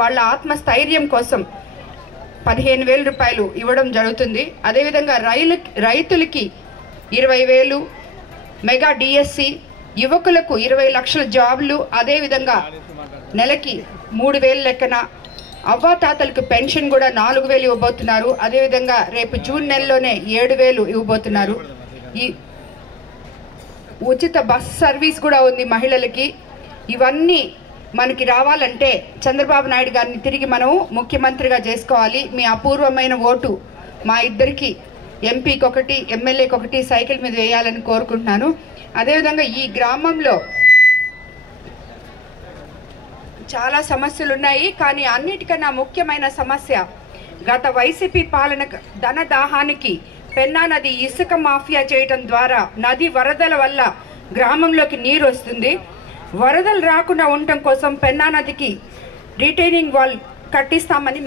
వాళ్ళ ఆత్మస్థైర్యం కోసం 15,000 రూపాయలు ఇవ్వడం జరుగుతుంది. అదేవిధంగా రైతులకి 20,000, మెగా డిఎస్సి, యువకులకు 20 లక్షల జాబ్లు, అదేవిధంగా నెలకి 3,000 లెక్కన, అవ్వాతాతలకు పెన్షన్ కూడా 4,000 ఇవ్వబోతున్నారు. అదేవిధంగా రేపు జూన్ నెలలోనే 7,000 ఇవ్వబోతున్నారు. ఈ ఉచిత బస్ సర్వీస్ కూడా ఉంది మహిళలకి. ఇవన్నీ మనకి రావాలంటే చంద్రబాబు నాయుడు గారిని తిరిగి మనం ముఖ్యమంత్రిగా చేసుకోవాలి. మీ అపూర్వమైన ఓటు మా ఇద్దరికి, ఎంపీకి ఒకటి, ఎమ్మెల్యేకి ఒకటి సైకిల్ మీద వేయాలని కోరుకుంటున్నాను. అదేవిధంగా ఈ గ్రామంలో చాలా సమస్యలు ఉన్నాయి. కానీ అన్నిటికన్నా ముఖ్యమైన సమస్య గత వైసీపీ పాలన ధన దాహానికి పెన్నా నది ఇసుక మాఫియా చేయటం ద్వారా నది వరదల వల్ల గ్రామంలోకి నీరు వస్తుంది. వరదలు రాకుండా ఉండటం కోసం పెన్నా నదికి రిటైనింగ్ వాల్ కట్టిస్తామని